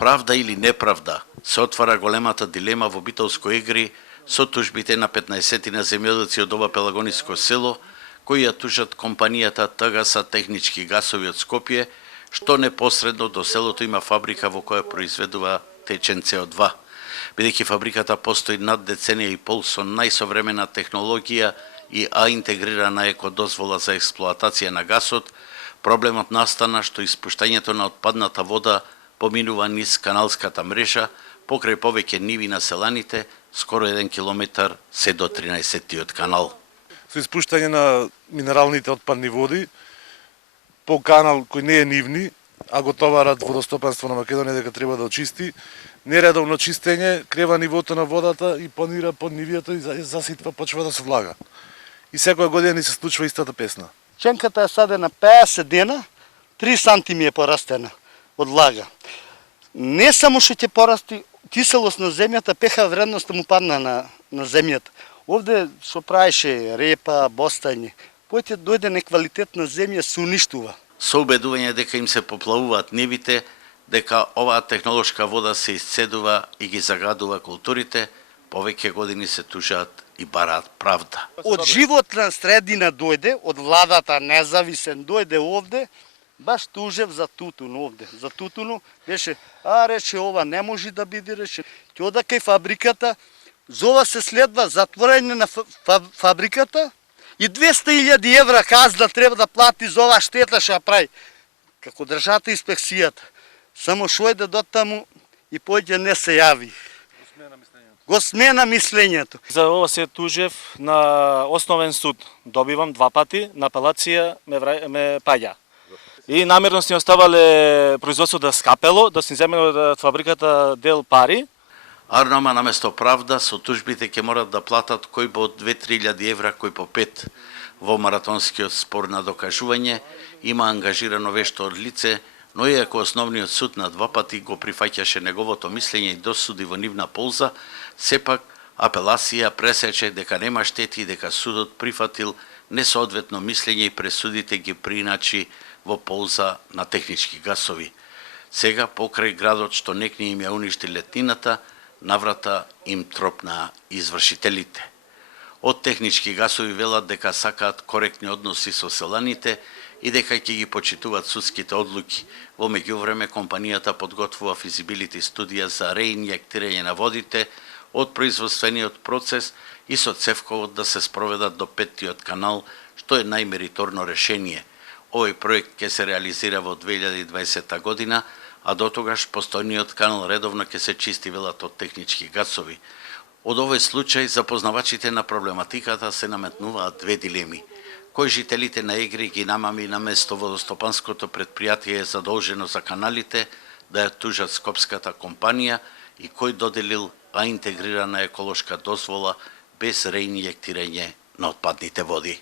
Правда или неправда, се отвара големата дилема во Битолско Егри со тужбите на 15 на земјоделци од ова пелагониско село, кои ја тужат компанијата ТГС Технички гасови од Скопје, што непосредно до селото има фабрика во која произведува течен CO2. Бидејќи фабриката постои над деценија и пол со најсовремена технологија и интегрирана екодозвола за експлоатација на гасот, проблемот настана што испуштањето на отпадната вода поминува низ каналската мрежа, покрај повеќе ниви на селаните, скоро 1 километар се до 13-тиот канал. Со испуштање на минералните отпадни води по канал кој не е нивни, а го товарат водостопанство на Македонија дека треба да очисти, нередовно чистење крива нивото на водата и понира под нивијата и заситва почва да се влага. И секоја година ни се случува истата песна. Ченката е садена 50 дена, 3 сантими е порастена од влага. Не само што ќе порасти киселост на земјата, пеха вредноста му падна на земјата. Овде што правише репа, бостање, поќе дојде неквалитетна земја се уништува. Со убедување дека им се поплавуваат нивите, дека оваа технолошка вода се исцедува и ги загадува културите, повеќе години се тужаат и бараат правда. Од животна средина дојде, од владата независен дојде овде, баш тужев за тутун овде. За тутуну беше, рече ова не може да биде рече. Ќе ода кај фабриката, за ова се следва затворање на фабриката и 200.000 евра казна треба да плати за ова штета што ја прави. Како држата инспекцијата. Само шо ојде до таму и поќе не се јави. Го смена мислењето. За ова се тужев на основен суд. Добивам 2 пати, на апелација ме паѓа. И намерно си оставале производството да скапело, да си земело од фабриката дел пари. Арнома наместо правда со тужбите ќе морат да платат кој по 2-3.000 евра, кој по 5. Во маратонскиот спор на докажување има ангажирано вешто од лице, но иако основниот суд на 2 пати го прифаќаше неговото мислење и досуди во нивна полза, сепак апелација пресече дека нема штети и дека судот прифатил несоодветно мислење и пресудите ги приначи во полза на технички гасови. Сега, покрај градот што некни им ја уништи летнината, наврата им тропнаа извршителите. Од технички гасови велат дека сакаат коректни односи со селаните и дека ќе ги почитуваат судските одлуки. Во меѓувреме, компанијата подготвува физибилити студија за реинјектирање на водите од производствениот процес и со цевковот да се спроведат до 5-тиот канал, што е најмериторно решение. Овој проект ќе се реализира во 2020 година, а до тогаш постојниот канал редовно ќе се чисти велат од технички гасови. Од овој случај запознавачите на проблематиката се наметнуваат 2 дилеми. Кој жителите на Егри ги намами наместо водостопанското предпријатие е задолжено за каналите да ја тужат скопската компанија и кој доделил интегрирана еколошка дозвола без реинјектирање на отпадните води.